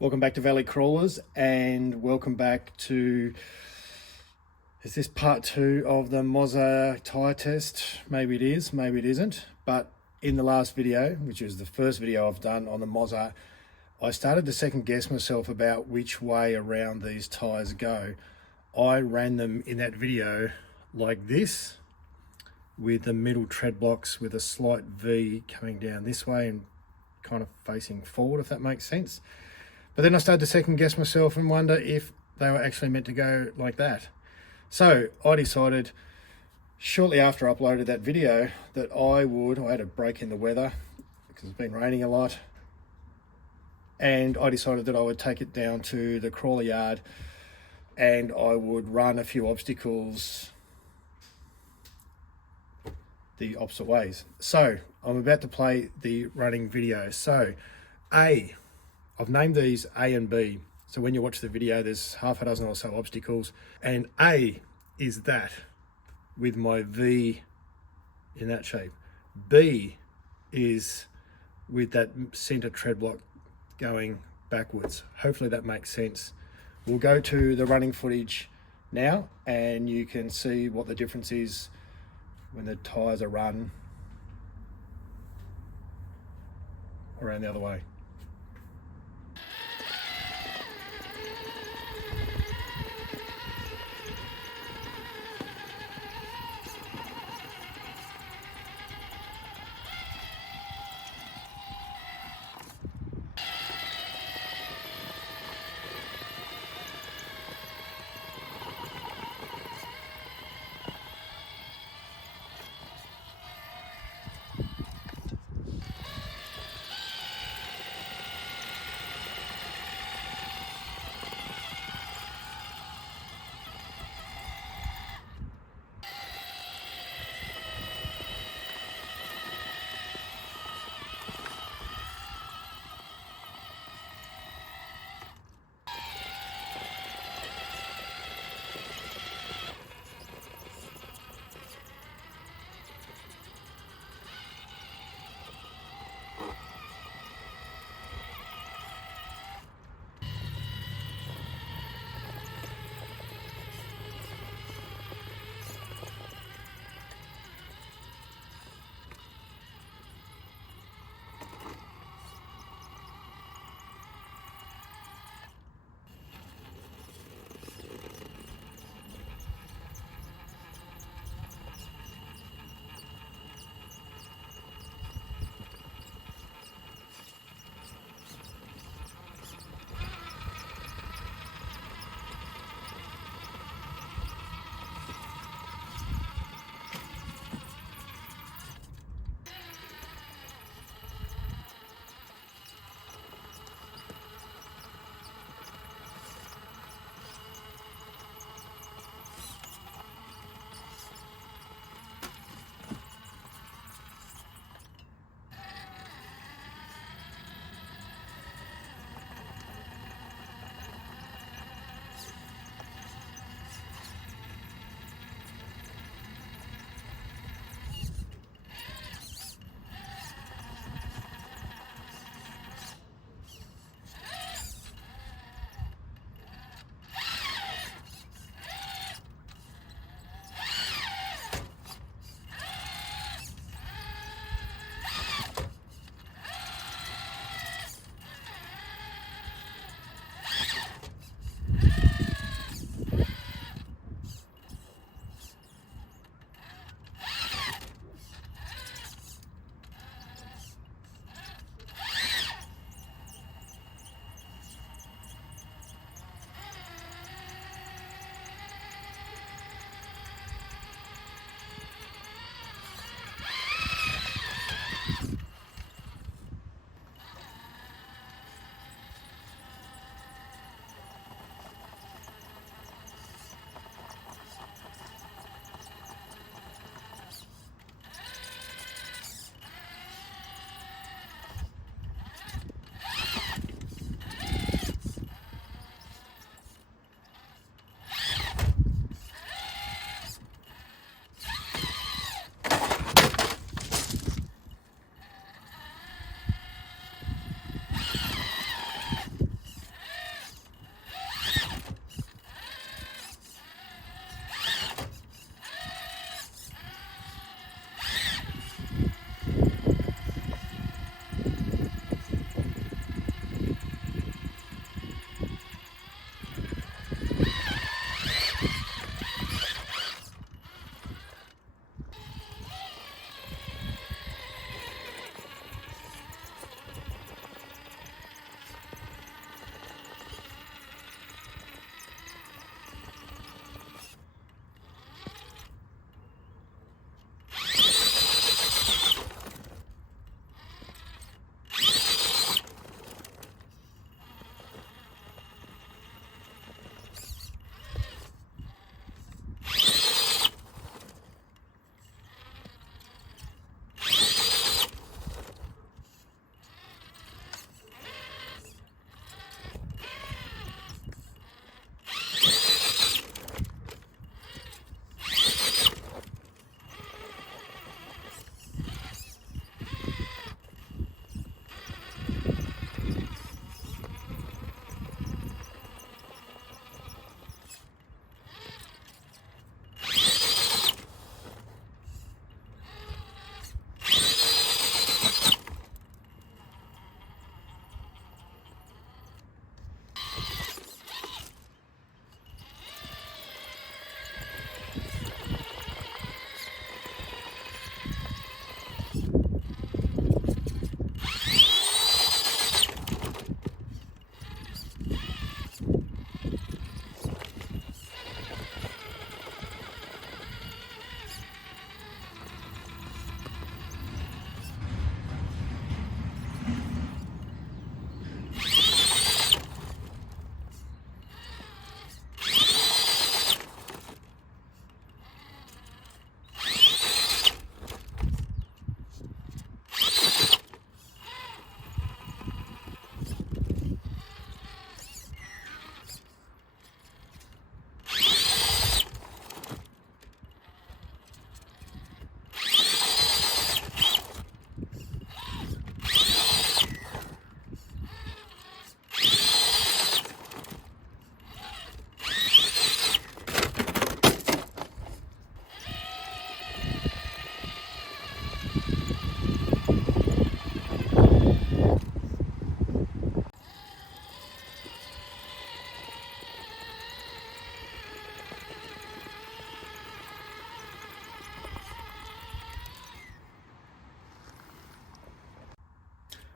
Welcome back to Valley Crawlers, and welcome back to, is this part 2 of the Moza tyre test? Maybe it is, maybe it isn't, but in the last video, which is the first video I've done on the Moza, I started to second guess myself about which way around these tyres go. I ran them in that video like this, with the middle tread blocks with a slight V coming down this way and kind of facing forward, if that makes sense. But then I started to second guess myself and wonder if they were actually meant to go like that. So I decided shortly after I uploaded that video that I had a break in the weather because it's been raining a lot. And I decided that I would take it down to the crawler yard and I would run a few obstacles the opposite ways. So I'm about to play the running video. So I've named these A and B. So when you watch the video, there's half a dozen or so obstacles, and A is that with my V in that shape. B is with that center tread block going backwards. Hopefully that makes sense. We'll go to the running footage now and you can see what the difference is when the tires are run around the other way.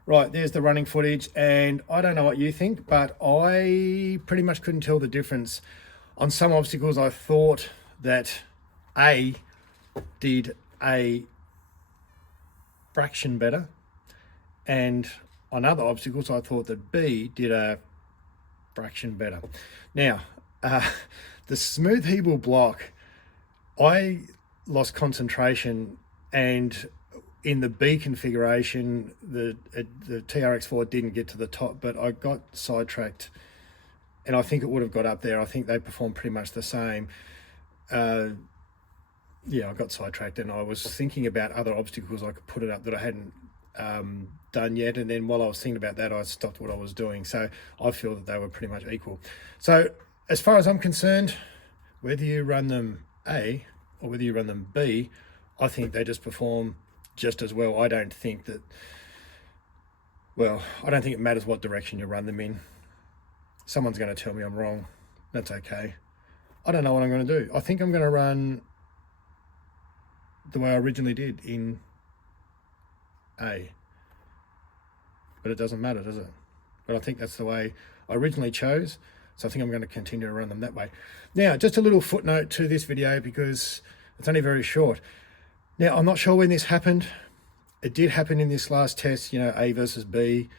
Right, there's the running footage, and I don't know what you think, but I pretty much couldn't tell the difference. On some obstacles, I thought that A did a fraction better, and on other obstacles, I thought that B did a fraction better. Now, the smooth hebel block, I lost concentration, and in the B configuration, the TRX4 didn't get to the top, but I got sidetracked, and I think it would have got up there. I think they performed pretty much the same. Yeah, I got sidetracked, and I was thinking about other obstacles I could put it up that I hadn't done yet, and then while I was thinking about that, I stopped what I was doing. So I feel that they were pretty much equal. So as far as I'm concerned, whether you run them A or whether you run them B, I think they just perform just as well. I don't think it matters what direction you run them in. Someone's going to tell me I'm wrong. That's okay. I don't know what I'm going to do. I think I'm going to run the way I originally did in A. But it doesn't matter, does it? But I think that's the way I originally chose. So I think I'm going to continue to run them that way. Now, just a little footnote to this video because it's only very short. Now, I'm not sure when this happened. It did happen in this last test, A versus B,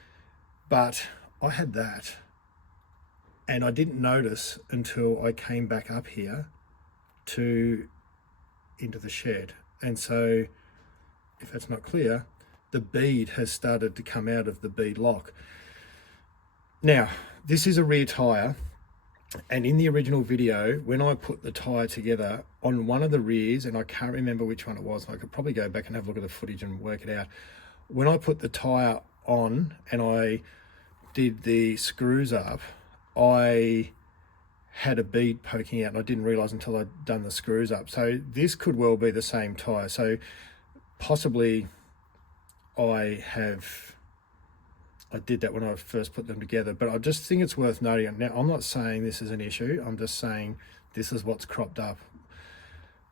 but I had that. And I didn't notice until I came back up here into the shed. And so, if that's not clear, the bead has started to come out of the bead lock. Now, this is a rear tire. And in the original video, when I put the tyre together on one of the rears, and I can't remember which one it was, and I could probably go back and have a look at the footage and work it out. When I put the tyre on and I did the screws up, I had a bead poking out, and I didn't realise until I'd done the screws up. So this could well be the same tyre. So possibly I did that when I first put them together, but I just think it's worth noting. Now, I'm not saying this is an issue. I'm just saying this is what's cropped up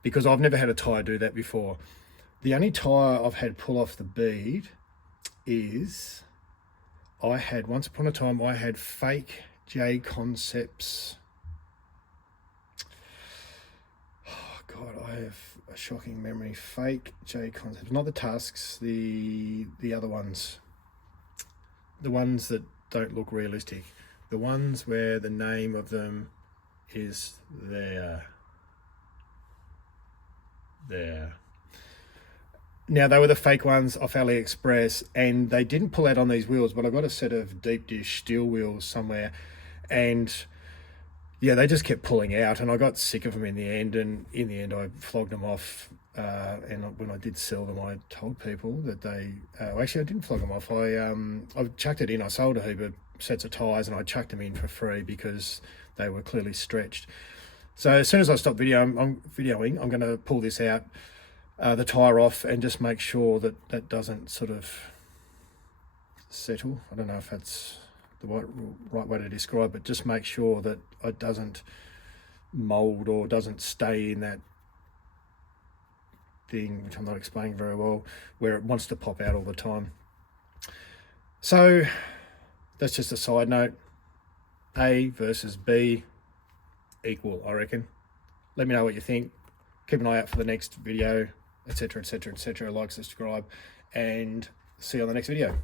because I've never had a tyre do that before. The only tyre I've had pull off the bead is once upon a time, I had fake J Concepts. Oh God, I have a shocking memory. Fake J Concepts, not the Tusks, the other ones. The ones that don't look realistic, the ones where the name of them is there. Now, they were the fake ones off AliExpress, and they didn't pull out on these wheels, but I got a set of deep dish steel wheels somewhere, and yeah, they just kept pulling out, and I got sick of them in the end, and in the end I flogged them off. And when I did sell them, I told people that they actually I didn't flog them off. I chucked it in. I sold a heap of sets of tires, and I chucked them in for free because they were clearly stretched. So as soon as I stop videoing, I'm going to pull this out, the tire off, and just make sure that that doesn't sort of settle. I don't know if that's the right way to describe it. Just make sure that it doesn't mold or doesn't stay in that thing, which I'm not explaining very well, where it wants to pop out all the time. So that's just a side note. A versus B equal, I reckon. Let me know what you think. Keep an eye out for the next video, etc, etc, etc. Like, subscribe, and see you on the next video.